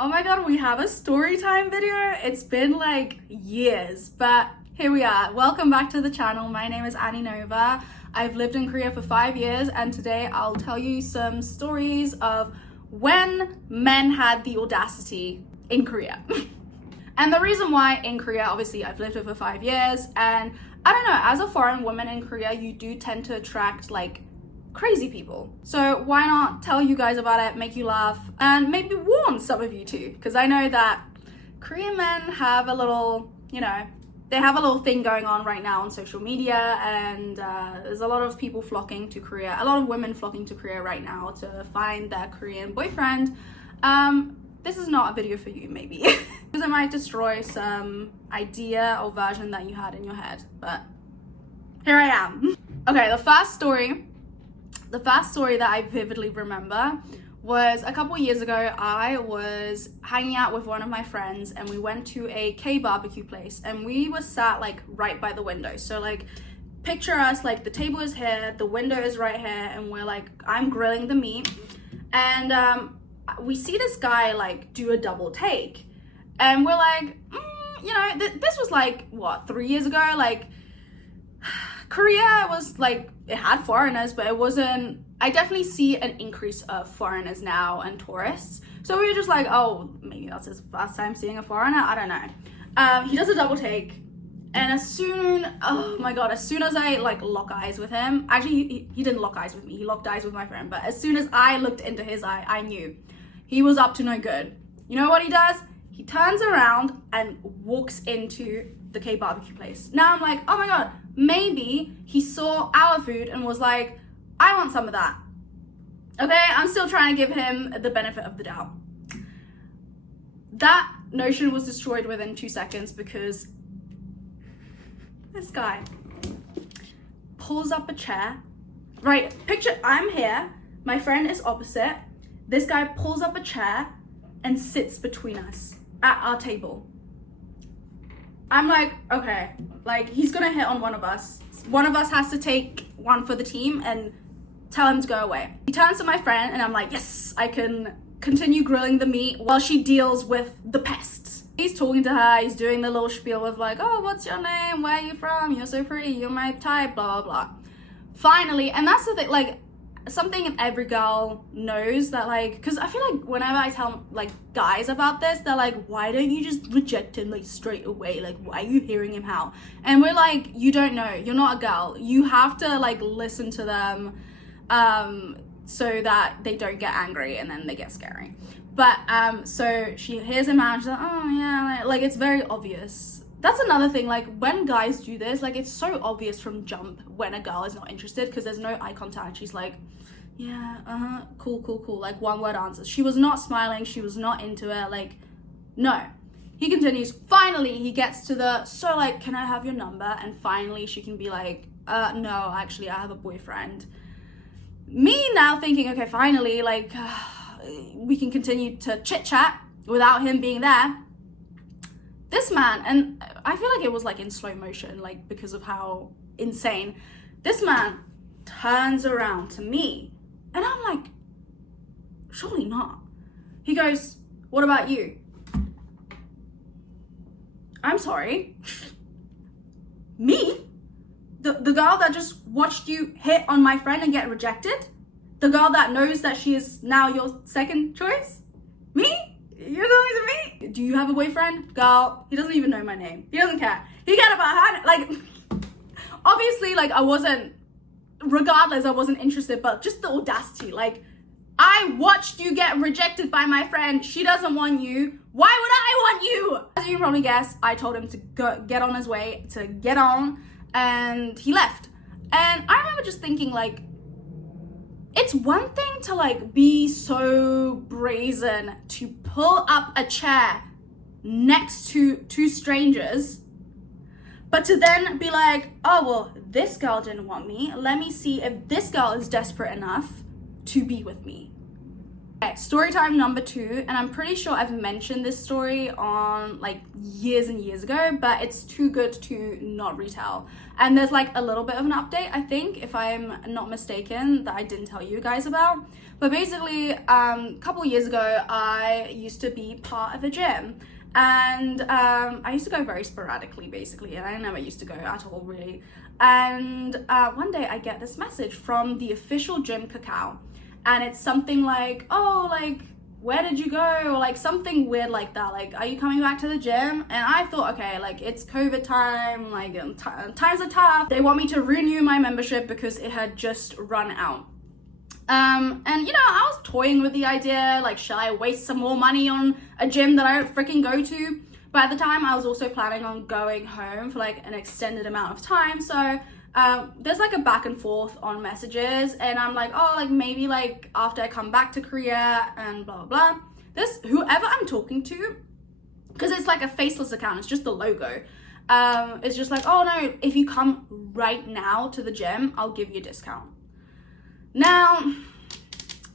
Oh my god, we have a story time video. It's been like years, but here we are. Welcome back to the channel. My name is Annie Nova. I've lived in Korea for 5 years, and today I'll tell you some stories of when men had the audacity in Korea. And the reason why in Korea, obviously I've lived here for 5 years, and I don't know, as a foreign woman in Korea, you do tend to attract like crazy people. So why not tell you guys about it, make you laugh, and maybe warn some of you too, because I know that Korean men have a little, they have a little thing going on right now on social media, and there's a lot of people flocking to Korea, a lot of women flocking to Korea right now to find their Korean boyfriend. This is not a video for you, maybe, because it might destroy some idea or version that you had in your head, but here I am. Okay, the first story that I vividly remember was a couple years ago. I was hanging out with one of my friends and we went to a K barbecue place, and we were sat like right by the window. So like picture us, like the table is here, the window is right here, and we're like, I'm grilling the meat, and we see this guy like do a double take, and we're like, this was like what, 3 years ago. Like Korea was like, it had foreigners, but it wasn't, I definitely see an increase of foreigners now and tourists. So we were just like, oh, maybe that's his first time seeing a foreigner, I don't know. He does a double take, and as soon as I like lock eyes with him, actually he didn't lock eyes with me, he locked eyes with my friend, but as soon as I looked into his eye, I knew he was up to no good. You know what he does? He turns around and walks into the K barbecue place. Now I'm like, oh my god, maybe he saw our food and was like, I want some of that. Okay, I'm still trying to give him the benefit of the doubt. That notion was destroyed within 2 seconds, because this guy pulls up a chair. Right, picture I'm here, my friend is opposite. This guy pulls up a chair and sits between us at our table. I'm like, okay, like he's gonna hit on one of us. One of us has to take one for the team and tell him to go away. He turns to my friend and I'm like, yes, I can continue grilling the meat while she deals with the pests. He's talking to her, he's doing the little spiel of like, oh, what's your name? Where are you from? You're so pretty, you're my type, blah, blah, blah. Finally, and that's the thing, like, something every girl knows, that like, because I feel like whenever I tell like guys about this, they're like, why don't you just reject him like straight away, like why are you hearing him out? And we're like, you don't know, you're not a girl, you have to like listen to them so that they don't get angry and then they get scary. But so she hears him out and she's like, oh yeah, like it's very obvious. That's another thing, like when guys do this, like it's so obvious from jump when a girl is not interested, because there's no eye contact. She's like, yeah, cool, like one word answers. She was not smiling, she was not into it, like, no. He continues. Finally, he gets to the, so like, can I have your number? And finally she can be like, no, actually I have a boyfriend. Me now thinking, okay, finally, like, we can continue to chit chat without him being there. This man, and I feel like it was like in slow motion, like because of how insane, this man turns around to me and I'm like, surely not. He goes, what about you? I'm sorry. Me? The girl that just watched you hit on my friend and get rejected? The girl that knows that she is now your second choice? Me? You're talking to me? Do you have a boyfriend? Girl, he doesn't even know my name. He doesn't care. He cared about her. Like, obviously, like, I wasn't interested, but just the audacity. Like, I watched you get rejected by my friend. She doesn't want you. Why would I want you? As you can probably guess, I told him to go get on his way, to get on, and he left. And I remember just thinking, like, it's one thing to like be so brazen to pull up a chair next to two strangers, but to then be like, oh, well, this girl didn't want me. Let me see if this girl is desperate enough to be with me. Okay, story time number 2, and I'm pretty sure I've mentioned this story on like years and years ago, but it's too good to not retell. And there's like a little bit of an update, I think, if I'm not mistaken, that I didn't tell you guys about. But basically, a couple years ago, I used to be part of a gym, and I used to go very sporadically, basically, and I never used to go at all, really. And one day I get this message from the official gym cacao. And it's something like, oh, like, where did you go? Or like something weird like that. Like, are you coming back to the gym? And I thought, okay, like, it's COVID time, like, times are tough. They want me to renew my membership because it had just run out. And you know, I was toying with the idea, like, shall I waste some more money on a gym that I don't freaking go to? But at the time, I was also planning on going home for like an extended amount of time. So there's like a back and forth on messages, and I'm like, oh, like maybe like after I come back to Korea and blah blah blah. This whoever I'm talking to, because it's like a faceless account, it's just the logo. It's just like, oh no, if you come right now to the gym, I'll give you a discount. Now,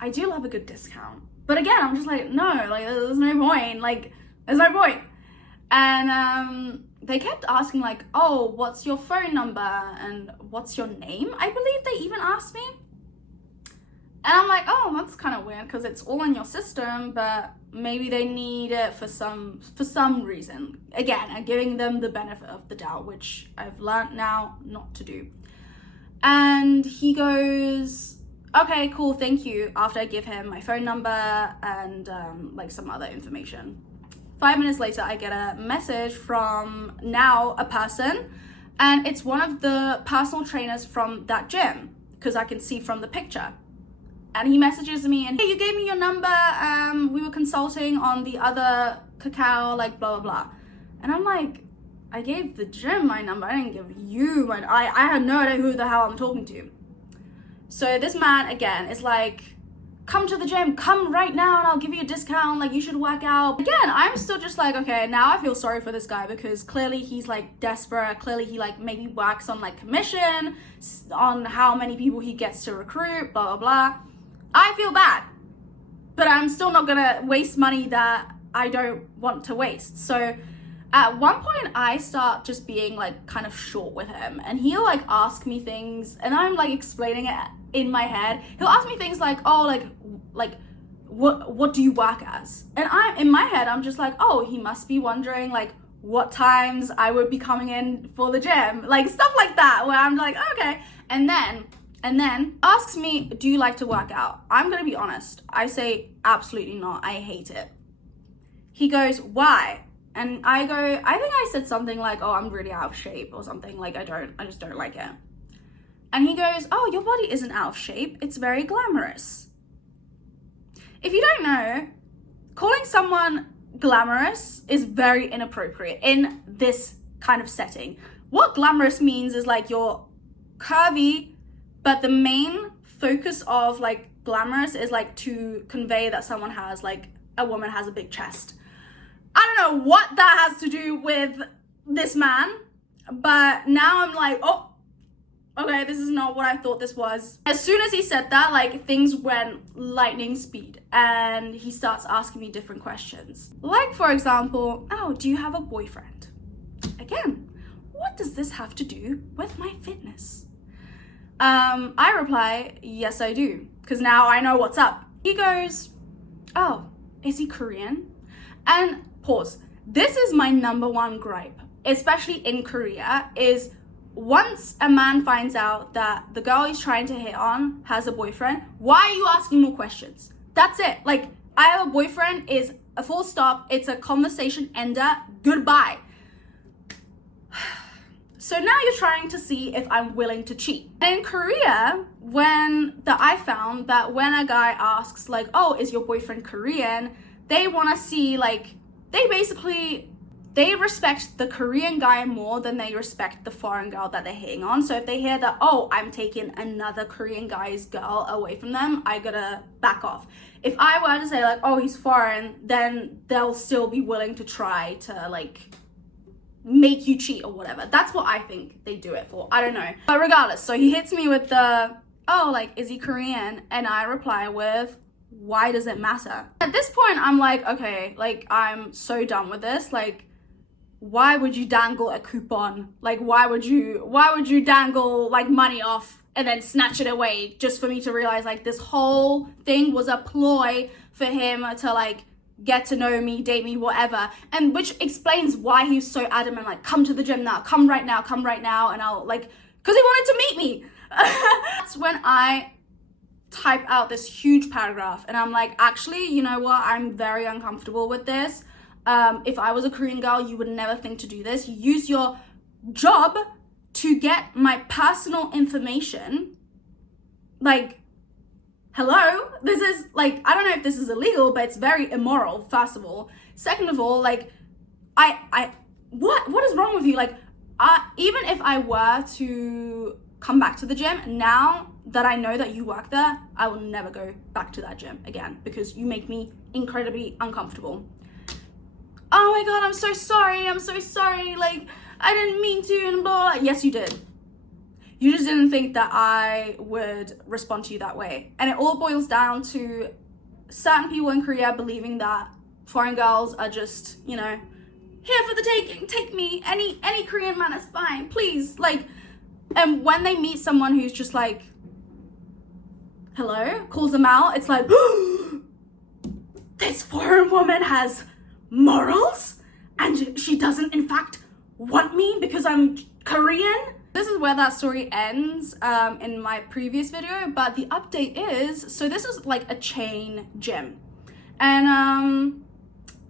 I do love a good discount, but again, I'm just like, no, like there's no point. Like there's no point. And they kept asking like, oh, what's your phone number and what's your name? I believe they even asked me. And I'm like, oh, that's kind of weird because it's all in your system, but maybe they need it for some reason. Again, I'm giving them the benefit of the doubt, which I've learned now not to do. And he goes, okay, cool, thank you, after I give him my phone number and like some other information. 5 minutes later, I get a message from now a person, and it's one of the personal trainers from that gym, because I can see from the picture. And he messages me and, hey, you gave me your number, we were consulting on the other cacao, like blah, blah, blah. And I'm like, I gave the gym my number, I didn't give you my, I had no idea who the hell I'm talking to. So this man, again, is like, come to the gym, come right now and I'll give you a discount, like you should work out. Again, I'm still just like, okay, now I feel sorry for this guy because clearly he's like desperate. Clearly he like maybe works on like commission, on how many people he gets to recruit, blah, blah, blah. I feel bad, but I'm still not gonna waste money that I don't want to waste. So at one point I start just being like kind of short with him, and he'll like ask me things and I'm like explaining it in my head. He'll ask me things like, oh, like what do you work as? And I'm in my head, I'm just like, oh, he must be wondering like what times I would be coming in for the gym, like stuff like that, where I'm like, okay. And then asks me, do you like to work out? I'm gonna be honest, I say absolutely not, I hate it. He goes, why? And I go, I think I said something like, oh, I'm really out of shape or something, like I just don't like it. And he goes, oh, your body isn't out of shape, it's very glamorous. If you don't know, calling someone glamorous is very inappropriate in this kind of setting. What glamorous means is like you're curvy, but the main focus of like glamorous is like to convey that someone has like, a woman has a big chest. I don't know what that has to do with this man, but now I'm like, oh, okay, this is not what I thought this was. As soon as he said that, like things went lightning speed, and he starts asking me different questions. Like, for example, oh, do you have a boyfriend? Again, what does this have to do with my fitness? I reply, yes, I do, because now I know what's up. He goes, oh, is he Korean? And pause. This is my number one gripe, especially in Korea, is once a man finds out that the girl he's trying to hit on has a boyfriend, why are you asking more questions? That's it. Like, I have a boyfriend is a full stop. It's a conversation ender. Goodbye. So now you're trying to see if I'm willing to cheat. And in Korea, I found that when a guy asks like, oh, is your boyfriend Korean? They want to see like, they respect the Korean guy more than they respect the foreign girl that they're hitting on. So if they hear that, oh, I'm taking another Korean guy's girl away from them, I gotta back off. If I were to say like, oh, he's foreign, then they'll still be willing to try to like make you cheat or whatever. That's what I think they do it for. I don't know. But regardless, so he hits me with the, oh, like, is he Korean? And I reply with, why does it matter? At this point, I'm like, okay, like, I'm so done with this. Like, why would you dangle a coupon? Like, why would you dangle like money off and then snatch it away just for me to realize like this whole thing was a ploy for him to like get to know me, date me, whatever. And which explains why he's so adamant, like, come to the gym now, come right now, and I'll like, because he wanted to meet me. That's when I type out this huge paragraph and I'm like, actually, you know what, I'm very uncomfortable with this. If I was a Korean girl, you would never think to do this. You use your job to get my personal information. Like, hello? This is like, I don't know if this is illegal, but it's very immoral, first of all. Second of all, like, what is wrong with you? Like, even if I were to come back to the gym, now that I know that you work there, I will never go back to that gym again because you make me incredibly uncomfortable. Oh my God, I'm so sorry, like, I didn't mean to, and blah. Yes, you did. You just didn't think that I would respond to you that way. And it all boils down to certain people in Korea believing that foreign girls are just, you know, here for the taking, take me, any Korean man is fine, please. Like, and when they meet someone who's just like, hello, calls them out, it's like, this foreign woman has morals and she doesn't in fact want me because I'm Korean. This is where that story ends in my previous video, but the update is, so this is like a chain gym and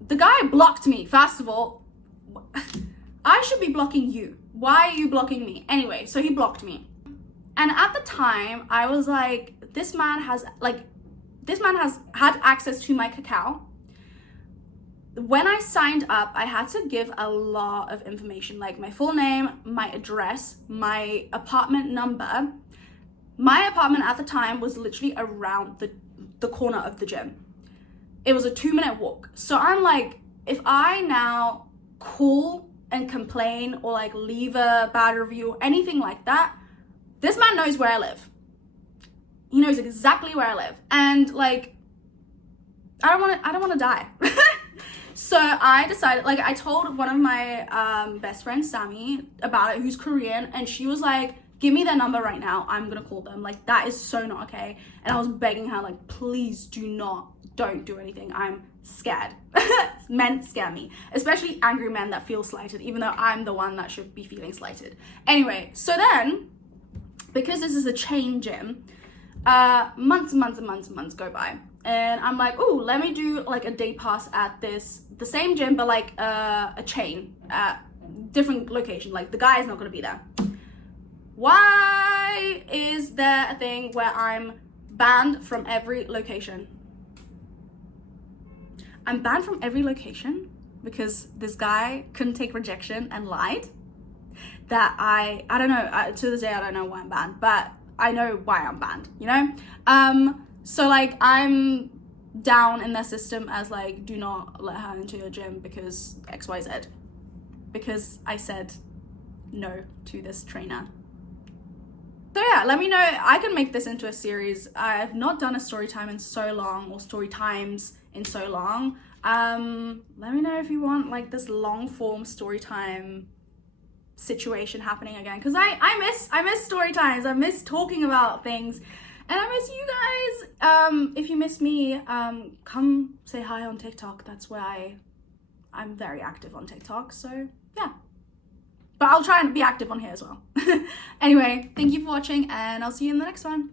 the guy blocked me. First of all, I should be blocking you. Why are you blocking me? Anyway, so he blocked me. And at the time I was like, this man has had access to my Kakao. When I signed up, I had to give a lot of information, like my full name, my address, my apartment number. My apartment at the time was literally around the corner of the gym. It was a 2-minute walk. So I'm like, if I now call and complain or like leave a bad review or anything like that, this man knows where I live. He knows exactly where I live. And like, I don't want to die. So I decided, like, I told one of my best friends, Sammy, about it, who's Korean, and she was like, give me their number right now, I'm gonna call them. Like, that is so not okay. And I was begging her, like, please don't do anything, I'm scared. Men scare me, especially angry men that feel slighted, even though I'm the one that should be feeling slighted. Anyway, so then, because this is a chain gym, months go by. And I'm like, oh, let me do like a day pass at the same gym, but like a chain, different location. Like the guy is not gonna be there. Why is there a thing where I'm banned from every location? I'm banned from every location because this guy couldn't take rejection and lied. That I don't know, to this day I don't know why I'm banned, but I know why I'm banned, you know? So like I'm down in their system as like, do not let her into your gym because XYZ. Because I said no to this trainer. So yeah, let me know. I can make this into a series. I've not done a story time in so long, or story times in so long. Let me know if you want like this long form story time situation happening again, because I miss story times. I miss talking about things. And I miss you guys. If you miss me, come say hi on TikTok. That's where I'm very active on TikTok. So yeah, but I'll try and be active on here as well. Anyway, thank you for watching and I'll see you in the next one.